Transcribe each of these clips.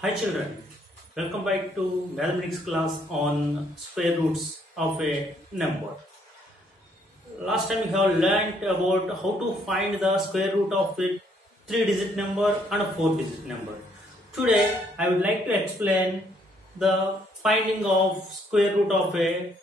Hi children, welcome back to mathematics class on square roots of a number. Last time we have learnt about how to find the square root of a 3-digit number and a 4-digit number. Today I would like to explain the finding of square root of a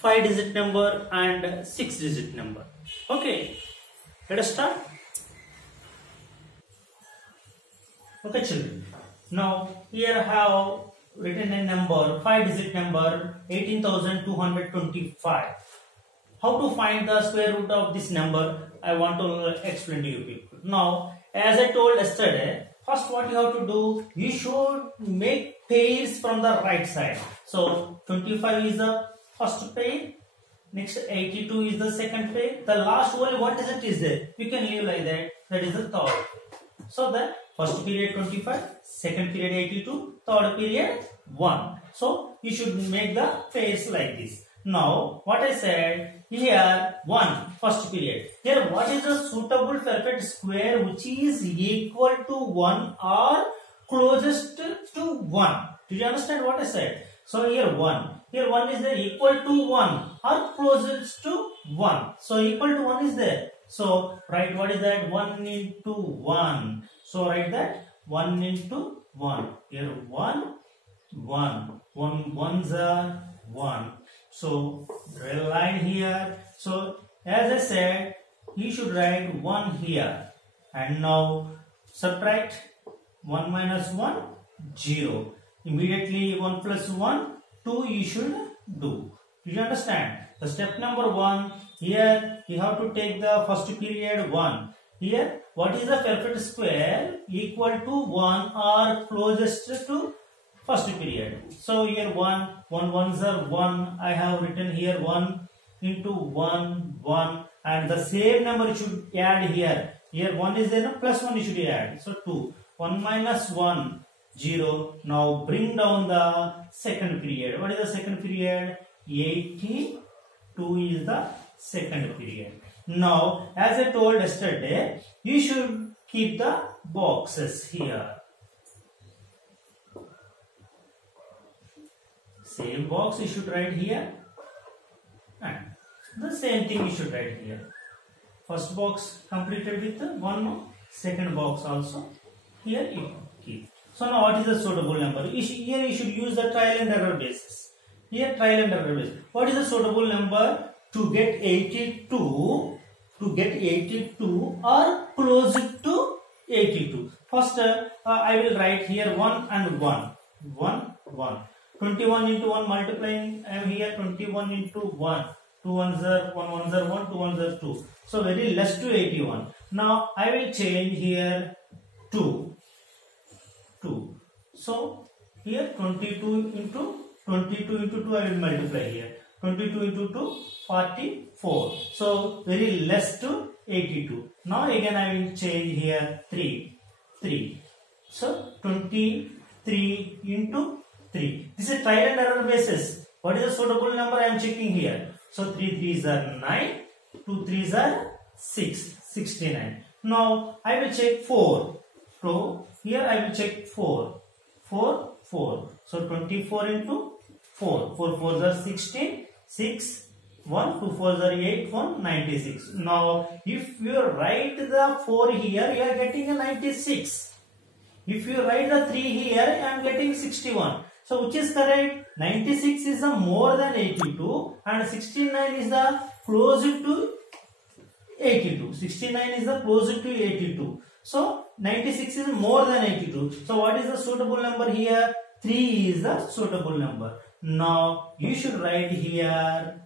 5-digit number and 6-digit number. Okay, let us start. Okay children, now here I have written a number, 5-digit number 18,225. How to find the square root of this number I want to explain to you people. Now as I told yesterday, first what you have to do, you should make pairs from the right side. So 25 is the first pair, next 82 is the second pair, the last only one digit is there, you can leave like that, that is the third pair. So the first period 25, second period 82, third period 1. So you should make the pairs like this. Now what I said here, 1 first period. Here what is the suitable perfect square which is equal to 1 or closest to 1? Did you understand what I said? So here 1. Here 1 is there, equal to 1 or closest to 1. So equal to 1 is there. So write what is that? 1 into 1. So write that 1 into 1. Here 1, 1. 1 ones are 1. So draw a line here. So as I said, you should write 1 here. And now subtract 1 minus 1, 0. Immediately 1 plus 1, 2 you should do. Did you understand? So step number 1, here you have to take the first period 1. Here what is the perfect square equal to 1 or closest to first period? So here 1 ones are 1. I have written here 1 into 1, 1, and the same number you should add here. Here 1 is there, plus 1 you should add. So 2. 1 minus 1, 0. Now bring down the second period. What is the second period? 82 is the second period. Now as I told yesterday, you should keep the boxes here. Same box you should write here, and the same thing you should write here. First box completed with 1 more, second box also here you keep. So now what is the suitable number? Here you should use the trial and error basis. Here trial and error basis. What is the suitable number to get 82? To get 82 or close to 82. First I will write here 1 and 1. 1, 1. 21 into 1 multiplying, I am here 21 into 1. 2 ones are 1 ones are 1, 2 ones are 2. So very less to 81. Now I will change here 2. 2. So here 22 into 2 I will multiply here. 22 into 2, 44. So very less to 82. Now again I will change here 3. So 23 into 3. This is trial and error basis. What is the suitable number I am checking here? So 3 3s are 9, 2 3s are 6, 69. Now I will check 4. So here I will check 4. 4, 4. So 24 into 4. 4 4s are 16, 6, 1, 2 4s are 8, 1, 96. Now if you write the 4 here, you are getting a 96. If you write the 3 here, I am getting 61. So which is correct? 96 is the more than 82 and 69 is the closer to 82. 69 is the closer to 82. So 96 is more than 82. So what is the suitable number here? 3 is the suitable number. Now you should write here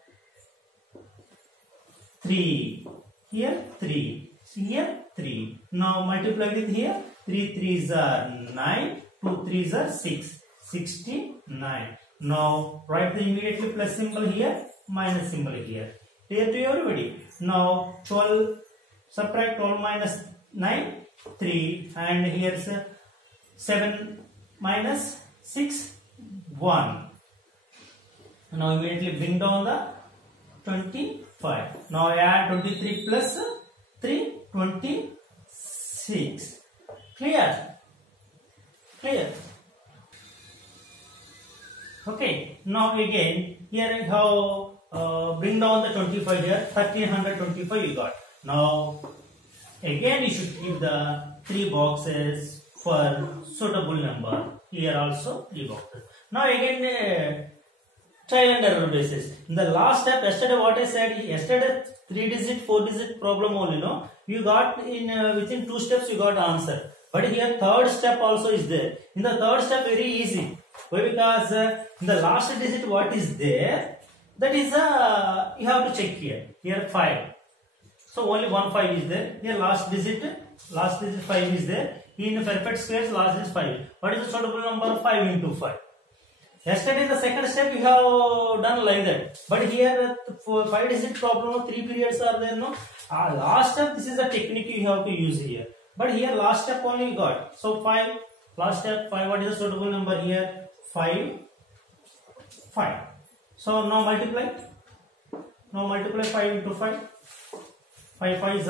3. Here 3. Here 3. Now multiply with here. 3 3s are 9. 2 3s are 6. 69. Now write the immediately plus symbol here, minus symbol here. Clear to everybody? Now 12, subtract 12 minus 9, 3, and here's 7 minus 6, 1. Now immediately bring down the 25. Now add 23 plus 3, 26. Clear? Clear? Okay, now again here how bring down the 25 here, 1325 you got. Now again you should give the 3 boxes for suitable number. Here also 3 boxes. Now again trial and error basis. In the last step, yesterday what I said, yesterday 3-digit, 4-digit problem only, no? You got in within 2 steps you got answer. But here third step also is there. In the third step very easy. Why? Because in the last digit what is there, that is you have to check here. Here 5. So only one 5 is there. Here last digit 5 is there. In perfect squares last is 5. What is the suitable number? 5 into 5. Yesterday the second step you have done like that. But here for 5 digit problem 3 periods are there, no? Last step this is the technique you have to use here. But here last step only you got. So 5, last step 5, what is the suitable number here? 5. So now multiply. Now multiply 5 into 5. 5 5s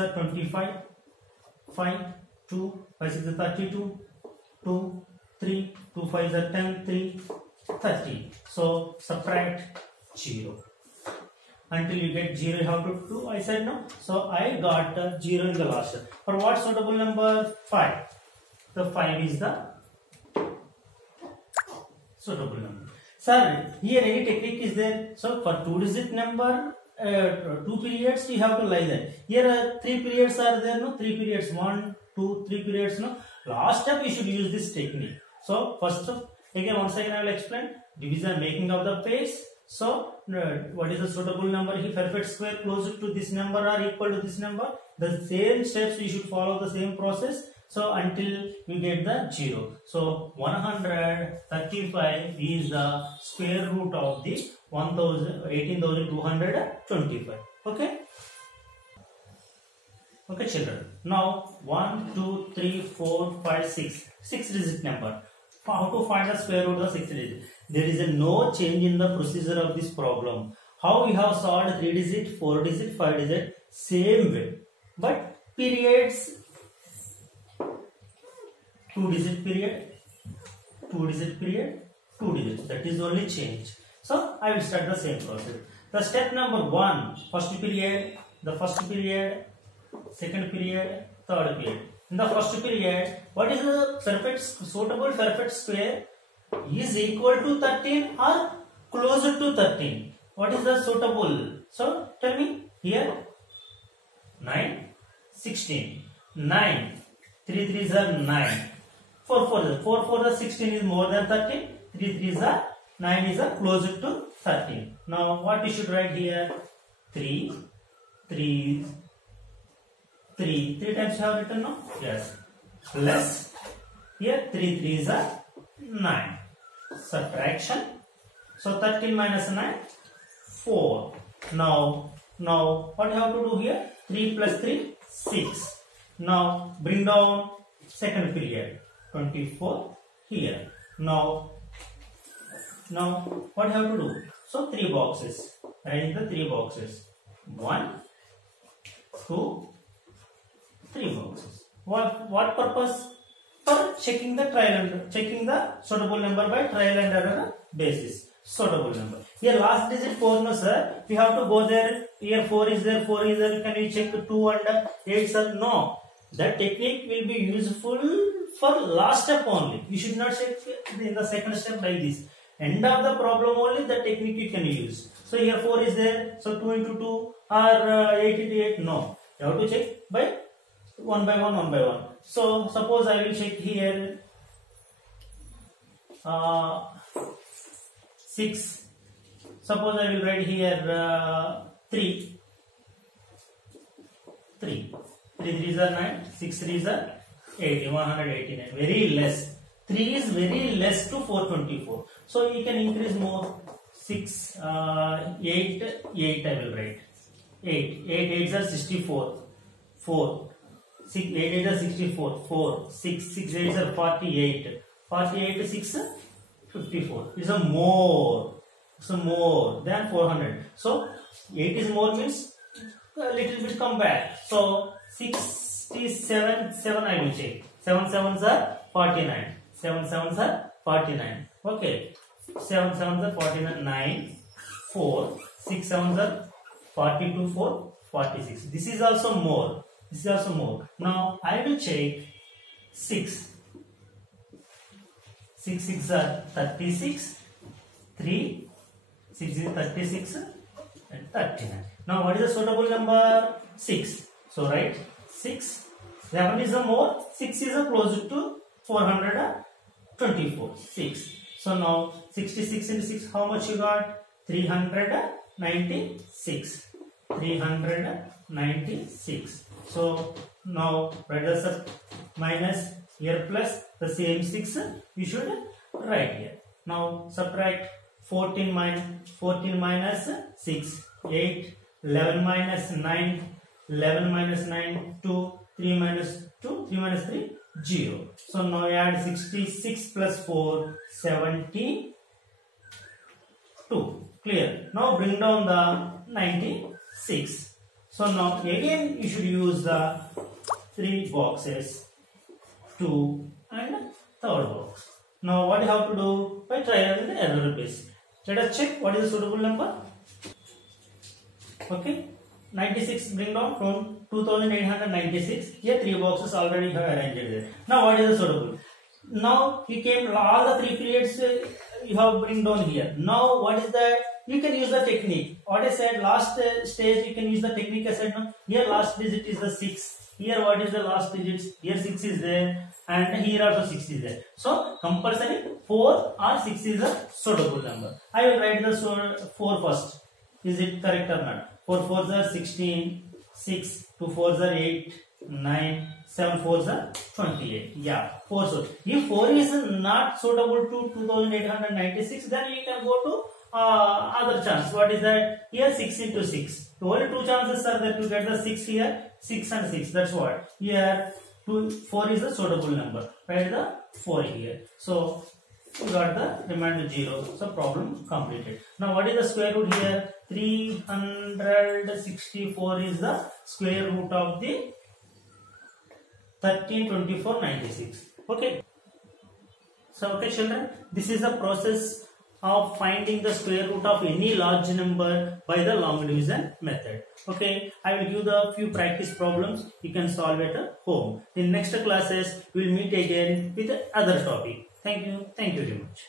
are 25. 5, 2, 5 6 is 32. 2, 3, 2 5s are 10, 3, 30. So subtract 0. Until you get 0 you have to do. I said no. So I got 0 in the last step. For what suitable number? 5. The 5 is the suitable number. Sir, here any technique is there? So for 2-digit number, 2 periods you have to lie that. Here 3 periods are there, no? 3 periods, 1, 2, 3 periods, no? Last step you should use this technique. So first again once again I will explain. Division, making of the base. So what is the suitable number? If perfect square closer to this number or equal to this number, the same steps you should follow the same process. So until you get the 0. So 135 is the square root of the 18,225. Okay. Okay children. Now 1, 2, 3, 4, 5, 6. 6-digit number. How to find the square root of 6 digit? There is no change in the procedure of this problem. How we have solved 3-digit, 4-digit, 5-digit, same way. But periods, 2-digit period, 2-digit period, 2 digits. That is only change. So I will start the same process. The step number 1, first period, the first period, second period, third period. In the first period, what is the suitable perfect square? Is equal to 13 or closer to 13? What is the suitable? So tell me here. 9, 16, 9, 3 3s are 9, 4 4 is 16 is more than 13, 3 3s are 9 is closer to 13. Now what you should write here? 3 times you have written, no? Yes. Plus here 3 3s are 9. Subtraction. So 13 minus 9, 4. Now what you have to do here? 3 plus 3, 6. Now bring down second period, 24 here. Now what you have to do? So 3 boxes. Write the 3 boxes. 1, 2, 3 boxes. What purpose? For checking the suitable number by trial and error basis. Suitable number. Here last digit 4, no sir. We have to go there. Here 4 is there. Can you check 2 and 8 sir? No. That technique will be useful for last step only. You should not check in the second step like this. End of the problem only the technique you can use. So here 4 is there. So 2 into 2 or 8 into 8. No. You have to check by one by one. So suppose I will check here 6. Suppose I will write here 3. 3 3s are 9, 6 3s are 80, 189. Very less. 3 is very less to 424. So you can increase more. 6, 8 I will write. 8 8s are 64. 4. 6 8 8 are 64. 4 6 6 8s are 48. 48 6 54. It's a more. It's a more than 400. So 8 is more means a little bit come back. So 67 7 I will check. 7 7s are 49. 7 7s are 49. Okay, 7 7s are 49, 9, 4, 6 7s are 42, 4, 46. This is also more. This is also more. Now I will check 6. 6 6 are 36, 3, 6 is 36 and 39. Now what is the suitable number? 6. So write 6. 7 is a more, 6 is a closer to 424. 6. So now 66 into 6, how much you got? 396. 396. So now write the minus here plus the same 6 you should write here. Now subtract 14 minus 6, 8, 11 minus 9, 11 minus 9, 2, 3 minus 2, 3 minus 3, 0. So now add 66 plus 4, 72. Clear. Now bring down the 96. So now again you should use the 3 boxes, 2 and third box. Now what you have to do? By trial and error base. Let us check what is the suitable number. Okay, 96 bring down from 2896. Here 3 boxes already have arranged there. Now what is the suitable? Now you came all the 3 periods you have bring down here. Now what is that? You can use the technique. What I said last stage, you can use the technique. I said no. Here last digit is the 6. Here what is the last digits? Here 6 is there and here also 6 is there. So compulsory 4 or 6 is a suitable number. I will write the 4 first. Is it correct or not? 4 4s are 16, 6, 2 4s are 8, 9, 7 4s are 28. Yeah, 4 so. If 4 is not suitable to 2896, then you can go to other chance. What is that? Here 6 into 6. Only 2 chances are there to get the 6 here. 6 and 6. That's what. Here 4 is a suitable number. Write the 4 here. So you got the remainder 0. So problem completed. Now what is the square root here? 364 is the square root of the 132496. Okay. So okay children, this is the process of finding the square root of any large number by the long division method. Okay, I will give the few practice problems. You can solve it at home. In next classes, we will meet again with other topic. Thank you. Thank you very much.